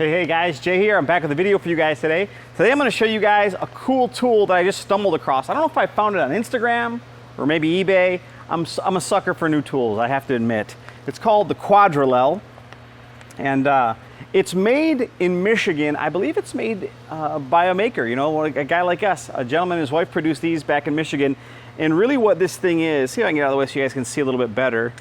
Hey guys, Jay here. I'm back with a video for you guys today. Today I'm going to show you guys a cool tool that I just stumbled across. I don't know if I found it on Instagram or maybe eBay. I'm a sucker for new tools, I have to admit. It's called the QUADRALLEL, and it's made in Michigan. I believe it's made by a maker, you know, a guy like us. A gentleman and his wife produced these back in Michigan. And really what this thing is, see if I can get out of the way so you guys can see a little bit better.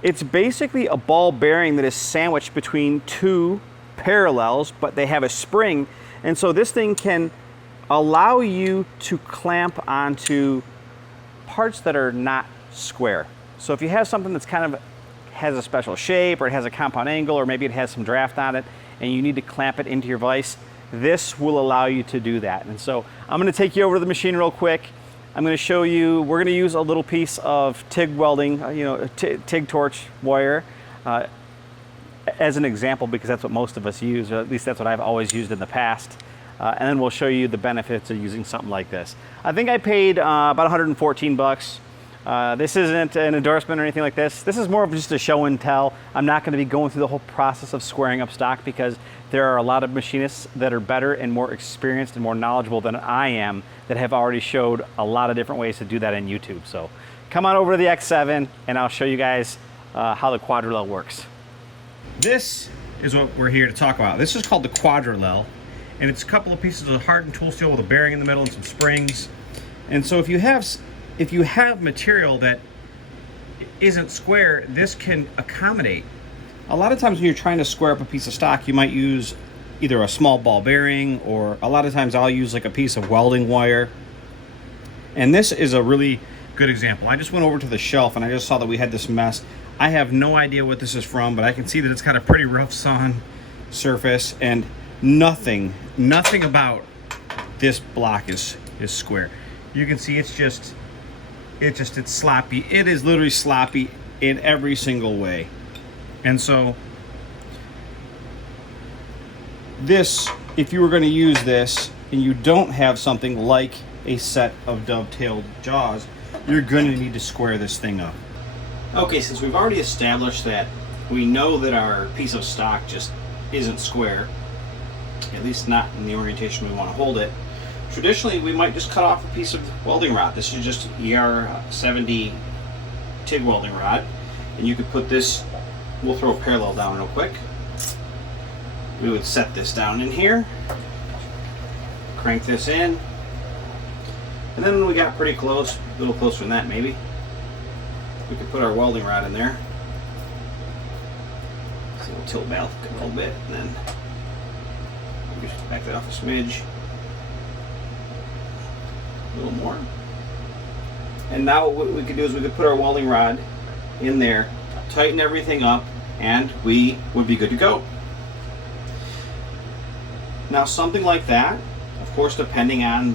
It's basically a ball bearing that is sandwiched between two parallels, but they have a spring, and so this thing can allow you to clamp onto parts that are not square. So if you have something that's kind of has a special shape, or it has a compound angle, or maybe it has some draft on it and you need to clamp it into your vise, this will allow you to do that. And so I'm going to take you over to the machine real quick. I'm going to show you, we're going to use a little piece of TIG welding, TIG torch wire as an example, because that's what most of us use, or at least that's what I've always used in the past. And then we'll show you the benefits of using something like this. I think I paid about 114 bucks. This isn't an endorsement or anything like this. This is more of just a show and tell. I'm not going to be going through the whole process of squaring up stock, because there are a lot of machinists that are better and more experienced and more knowledgeable than I am that have already showed a lot of different ways to do that on YouTube. So come on over to the X7 and I'll show you guys how the QUADRALLEL works. This is what we're here to talk about. This is called the QUADRALLEL, and it's a couple of pieces of hardened tool steel with a bearing in the middle and some springs. And so if you have material that isn't square, this can accommodate. A lot of times when you're trying to square up a piece of stock, you might use either a small ball bearing, or a lot of times I'll use like a piece of welding wire. And this is a really good example. I just went over to the shelf and I just saw that we had this mess. I have no idea what this is from, but I can see that it's got a pretty rough sawn surface, and nothing about this block is square. You can see it's sloppy. It is literally sloppy in every single way. And so this, if you were going to use this and you don't have something like a set of dovetailed jaws, you're going to need to square this thing up. Okay, since we've already established that we know that our piece of stock just isn't square, at least not in the orientation we want to hold it, traditionally we might just cut off a piece of welding rod. This is just ER70 TIG welding rod, and you could put this, we'll throw a parallel down real quick. We would set this down in here, crank this in, and then when we got pretty close, a little closer than that maybe, we could put our welding rod in there. So we'll tilt back a little bit, and then we just back that off a smidge. A little more. And now what we could do is we could put our welding rod in there, tighten everything up, and we would be good to go. Now something like that, of course, depending on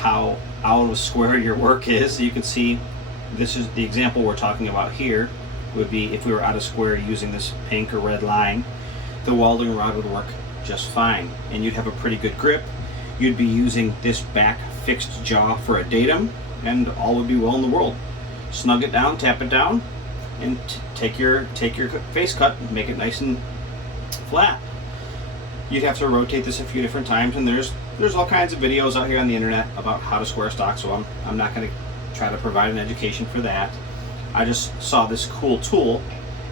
how out of square your work is, you can see this is the example we're talking about here, would be if we were out of square using this pink or red line, the welding rod would work just fine, and you'd have a pretty good grip. You'd be using this back fixed jaw for a datum, and all would be well in the world. Snug it down, tap it down, and take your face cut and make it nice and flat. You'd have to rotate this a few different times, and there's all kinds of videos out here on the internet about how to square stock, so I'm not going to try to provide an education for that. I just saw this cool tool,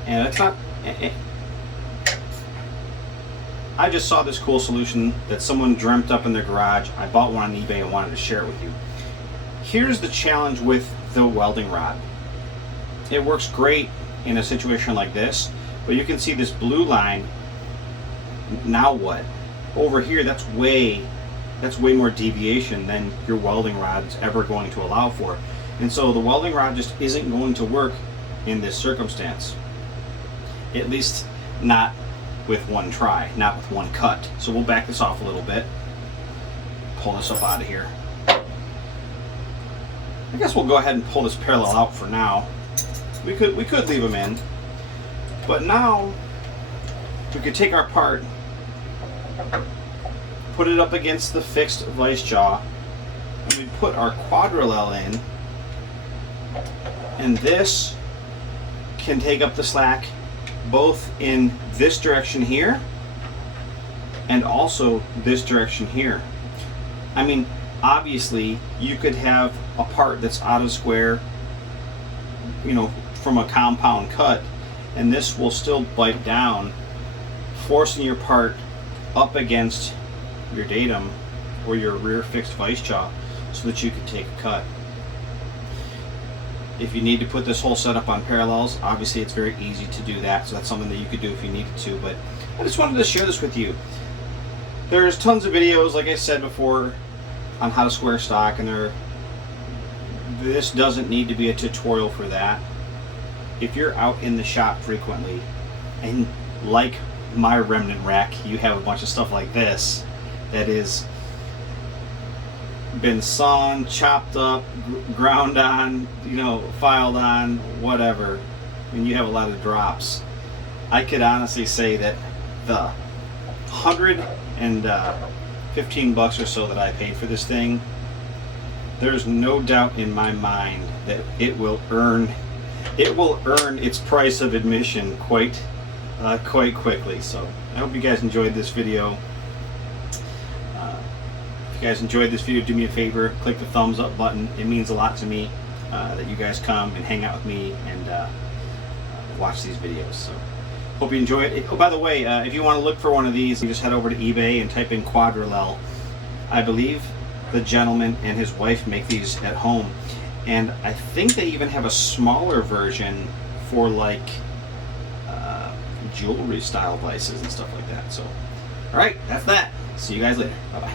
and it's not, I just saw this cool solution that someone dreamt up in their garage. I bought one on eBay and wanted to share it with you. Here's the challenge with the welding rod. It works great in a situation like this, but you can see this blue line. Now what? Over here, that's way more deviation than your welding rod's ever going to allow for. And so the welding rod just isn't going to work in this circumstance. At least not with one try, not with one cut. So we'll back this off a little bit, pull this up out of here. I guess we'll go ahead and pull this parallel out for now. We could leave them in, but now we could take our part, put it up against the fixed vise jaw, and we put our QUADRALLEL in, and this can take up the slack both in this direction here and also this direction here. I mean, obviously you could have a part that's out of square, you know, from a compound cut, and this will still bite down, forcing your part up against your datum or your rear fixed vise jaw so that you can take a cut. If you need to put this whole setup on parallels, obviously it's very easy to do that, so that's something that you could do if you needed to, but I just wanted to share this with you. There's tons of videos, like I said before, on how to square stock, and this doesn't need to be a tutorial for that. If you're out in the shop frequently, and like my remnant rack, you have a bunch of stuff like this that is been sawn, chopped up, ground on, you know, filed on, whatever, and you have a lot of drops, I could honestly say that the $115 or so that I paid for this thing, there's no doubt in my mind that it will earn its price of admission quite quickly. So I hope you guys enjoyed this video. If you guys enjoyed this video, do me a favor, click the thumbs up button. It means a lot to me that you guys come and hang out with me and watch these videos. So hope you enjoy it. Oh, by the way, if you want to look for one of these, you just head over to eBay and type in QUADRALLEL. I believe the gentleman and his wife make these at home, and I think they even have a smaller version for like jewelry style vices and stuff like that. So, all right, that's that. See you guys later. Bye bye.